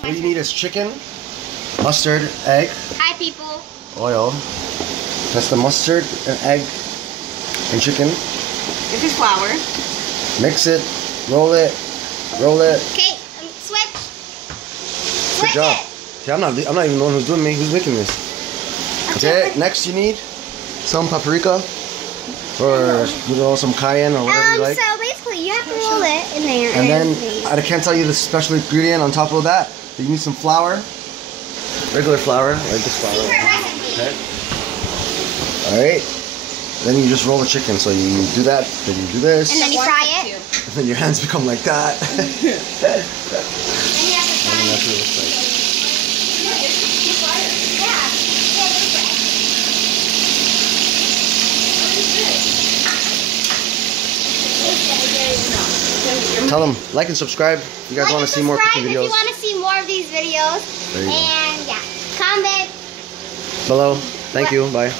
What you need is chicken, mustard, egg. Hi, people. Oil. That's the mustard and egg and chicken. This is flour. Mix it, roll it, roll it. Okay, switch. Good job. See, I'm not even the one who's making this. Okay, next you need some paprika or some cayenne or whatever you like. So basically you have to roll it in there. And then I can't tell you the special ingredient on top of that. You need some flour, regular flour, like this flour. Okay. All right. Then you just roll the chicken. So you do that. Then you do this. And then you fry it. And then your hands become like that. And you have to And that's what it looks like. Tell them, like and subscribe if you guys want to see more cooking videos. If you want to see more of these videos. There you go. And yeah, comment below. Thank you. Bye.